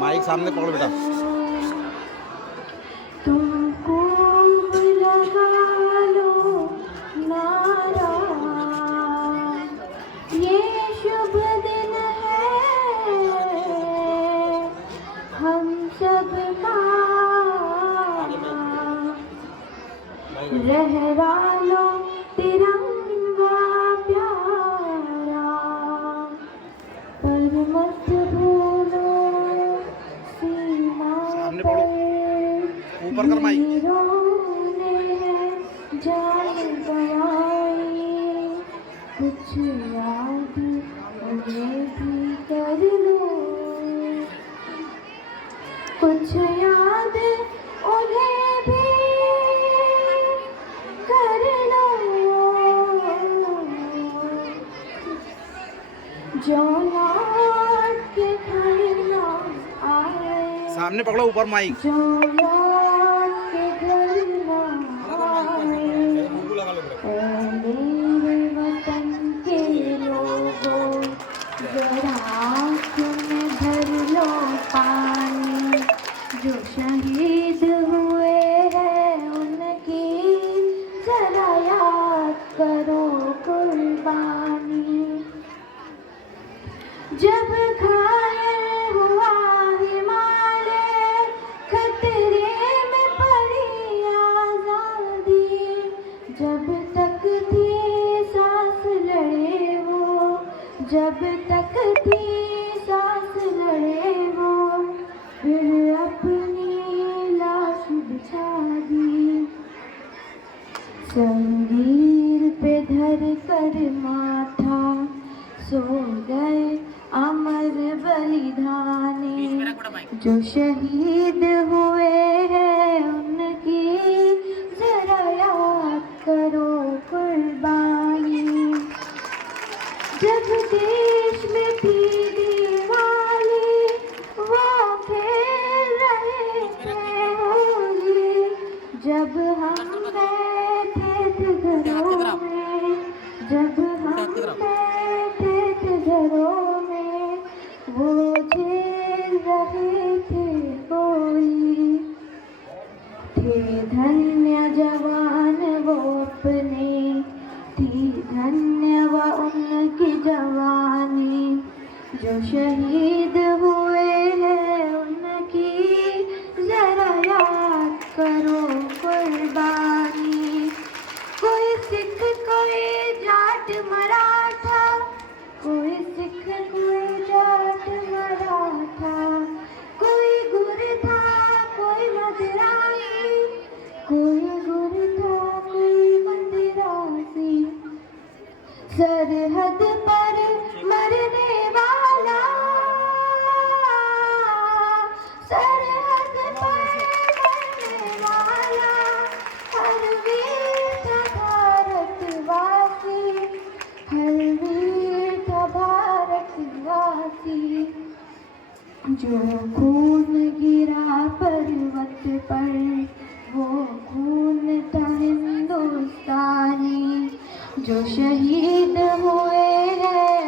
Mic सामने पकड़ बेटा। तुमको लगा लो नारा, ये शुभ दिन है हम सब का, लहरा लो तिरंगा प्यारा, पर मत भूलो सीमा सामने पकड़ो, ऊपर कर माइक। वीरों ने जान गंवाई, कुछ याद उन्हें भी कर लो, कुछ याद उन्हें भी कर लो, जो लौट के घर ना आए, सामने पकड़ो, ऊपर माइक। जो लौट के घर ना आए, ऐ मेरे वतन के लोगों, जरा आँख में भर लो पानी, जो शहीद हुए हैं उनकी जरा याद करो कुर्बानी। जब घायल हुआ हिमालय, खतरे में पड़ी आजादी, जब तक थी सांस लड़े वो, जब तक थी सांस लड़े वो, फिर अपनी लाश बिछा दी, शमशीर पे धर कर माथा सो गए अमर बलिदानी, जो शहीद हुए हैं उनकी जरा याद करो कुर्बानी। जब देश में थी दिवाली, वो खेल रहे थे होली, जब हम बैठे थे घरों में, जब हम बैठे थे घरों में, वो झेल रहे थे गोली, थे धन्य जवान वो अपने, थी धन्य वो उनकी जवानी, जो शहीद हुए हैं उनकी जरा याद करो कुर्बानी। कोई सिख कोई जाट मराठा, कोई सिख कोई जाट मराठा, कोई गुर था कोई मदरासी, कोई गुर था कोई मदरासी, सरहद पर मरने वाला, सरहद पर मरने वाला, हर वीर था भारतवासी, हर वीर था भारतवासी, जो खून गिरा पर्वत पर वो खून था हिंदुस्तानी, जो शहीद हुए हैं